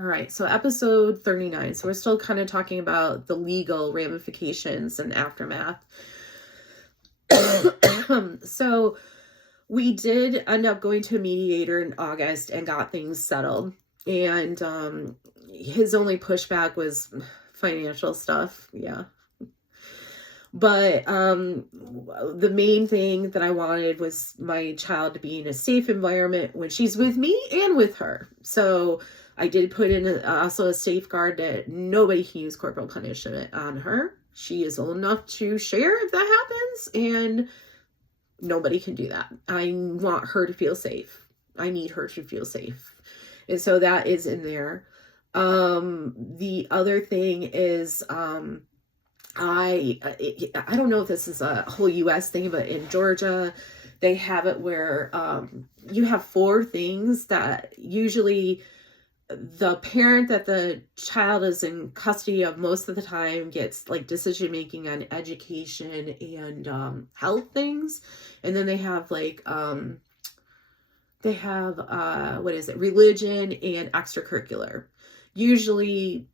All right, so episode 39. So we're still kind of talking about the legal ramifications and aftermath. So we did end up going to a mediator in August and got things settled. And his only pushback was financial stuff. Yeah. But the main thing that I wanted was my child to be in a safe environment when she's with me and with her. So I did put in also a safeguard that nobody can use corporal punishment on her. She is old enough to share if that happens, and nobody can do that. I want her to feel safe. I need her to feel safe. And so that is in there. The other thing is, I don't know if this is a whole US thing, but in Georgia, they have it where you have 4 things that usually the parent that the child is in custody of most of the time gets like decision making on education and health things. And then they have like what is it, religion and extracurricular. Usually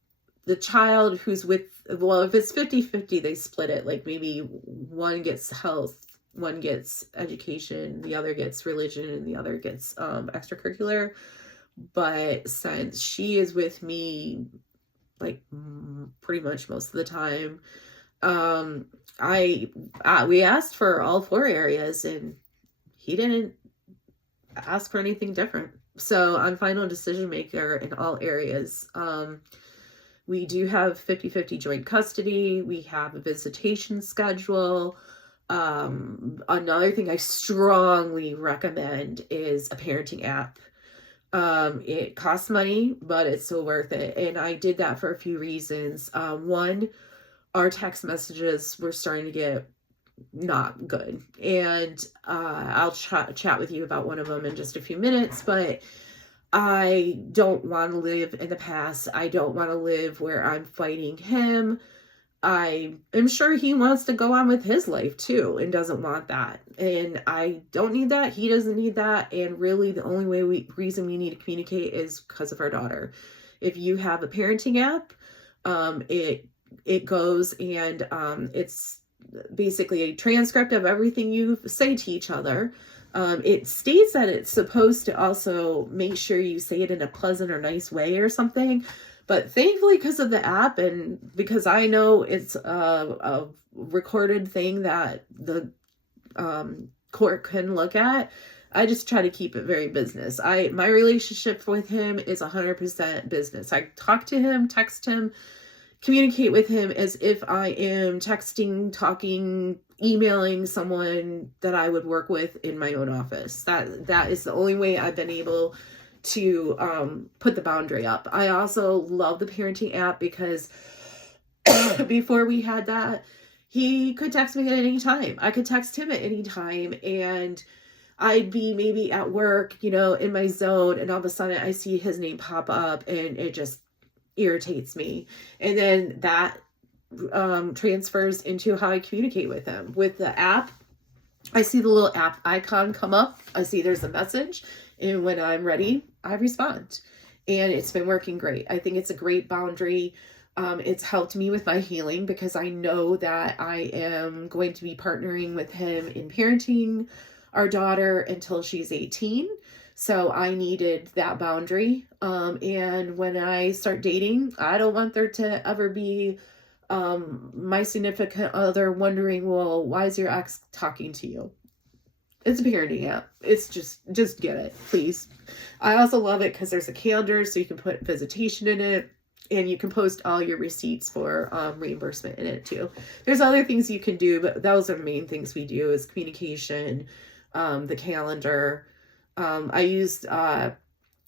the child who's with, well, if it's 50-50, they split it. Like maybe one gets health, one gets education, the other gets religion, and the other gets extracurricular. But since she is with me like pretty much most of the time, we asked for all 4 areas and he didn't ask for anything different. So I'm final decision maker in all areas. We do have 50-50 joint custody. We have a visitation schedule. Another thing I strongly recommend is a parenting app. It costs money, but it's still worth it. And I did that for a few reasons. One, our text messages were starting to get not good. And I'll chat with you about one of them in just a few minutes, but I don't want to live in the past. I don't want to live where I'm fighting him. I am sure he wants to go on with his life too and doesn't want that. And I don't need that. He doesn't need that. And really the only reason we need to communicate is because of our daughter. If you have a parenting app, it goes and it's basically a transcript of everything you say to each other. It states that it's supposed to also make sure you say it in a pleasant or nice way or something. But thankfully, because of the app and because I know it's a recorded thing that the court can look at, I just try to keep it very business. My relationship with him is 100% business. I talk to him, text him, communicate with him as if I am texting, talking, emailing someone that I would work with in my own office. That is the only way I've been able to put the boundary up. I also love the parenting app because before we had that, he could text me at any time. I could text him at any time, and I'd be maybe at work, in my zone, and all of a sudden I see his name pop up and it just irritates me. And then that transfers into how I communicate with him. With the app, I see the little app icon come up. I see there's a message, and when I'm ready, I respond. And it's been working great. I think it's a great boundary. It's helped me with my healing because I know that I am going to be partnering with him in parenting our daughter until she's 18. So I needed that boundary. And when I start dating, I don't want there to ever be my significant other wondering, well, why is your ex talking to you? It's a parenting app. It's just get it, please. I also love it because there's a calendar, so you can put visitation in it, and you can post all your receipts for reimbursement in it too. There's other things you can do, but those are the main things we do is communication, the calendar. I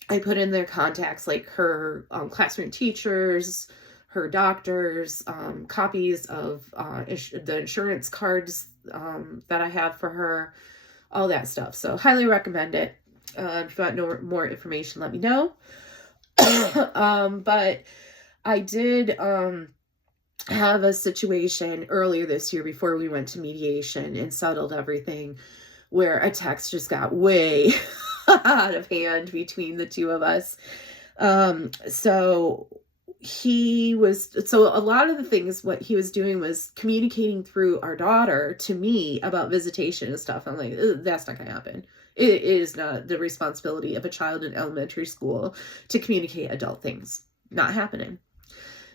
put in their contacts like her classroom teachers, her doctors, copies of the insurance cards that I have for her, all that stuff. So highly recommend it. If you want no more information, let me know. But I did have a situation earlier this year before we went to mediation and settled everything where a text just got way out of hand between the two of us. So a lot of the things what he was doing was communicating through our daughter to me about visitation and stuff. I'm like, that's not gonna happen. It is not the responsibility of a child in elementary school to communicate adult things. Not happening.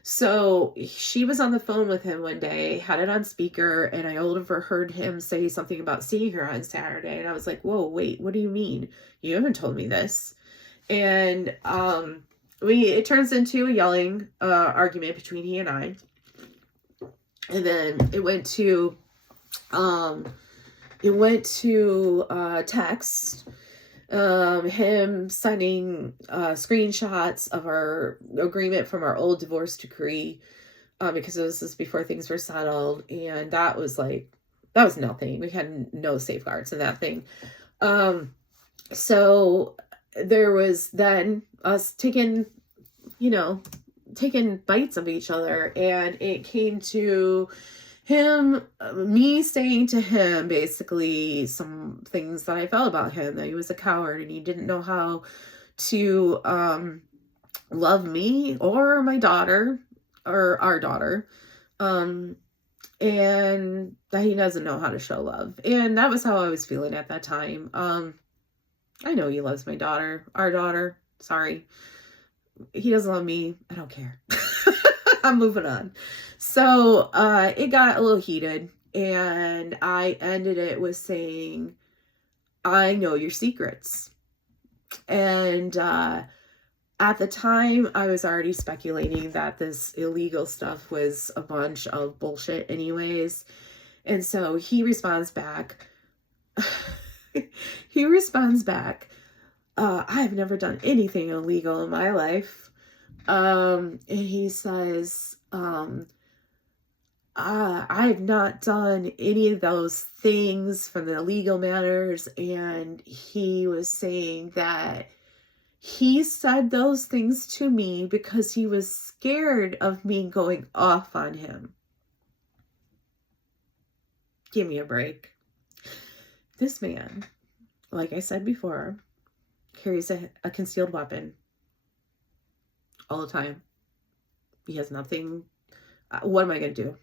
So she was on the phone with him one day, had it on speaker, and I overheard him say something about seeing her on Saturday. And I was like, whoa, wait, what do you mean? You haven't told me this. And it turns into a yelling argument between he and I. And then it went to text, him sending screenshots of our agreement from our old divorce decree, because this was before things were settled, and that was nothing. We had no safeguards in that thing. So there was then us taking bites of each other, and it came to me saying to him basically some things that I felt about him, that he was a coward and he didn't know how to love me or my daughter or our daughter, and that he doesn't know how to show love. And that was how I was feeling at that time. I know he loves my daughter, our daughter. Sorry. He doesn't love me. I don't care. I'm moving on. So it got a little heated, and I ended it with saying, I know your secrets. And at the time, I was already speculating that this illegal stuff was a bunch of bullshit anyways. And so he responds back. I've never done anything illegal in my life. And he says, I've not done any of those things from the legal matters. And he was saying that he said those things to me because he was scared of me going off on him. Give me a break. This man, like I said before, carries a concealed weapon all the time. He has nothing. What am I going to do?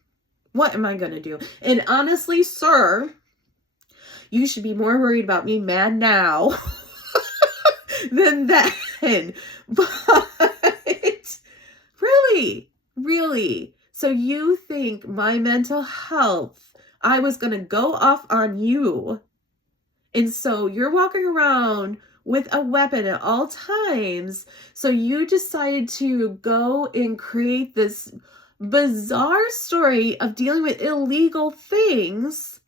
What am I going to do? And honestly, sir, you should be more worried about me mad now than then. But really. So you think my mental health, I was going to go off on you. And so you're walking around with a weapon at all times. So you decided to go and create this bizarre story of dealing with illegal things.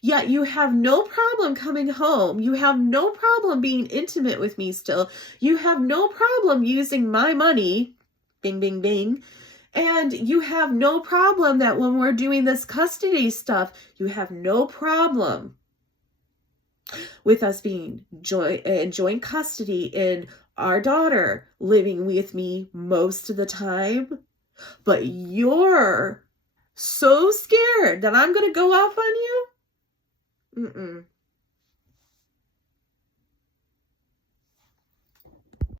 Yet you have no problem coming home. You have no problem being intimate with me still. You have no problem using my money. Bing, bing, bing. And you have no problem that when we're doing this custody stuff, you have no problem with us being joint custody and our daughter living with me most of the time. But you're so scared that I'm going to go off on you?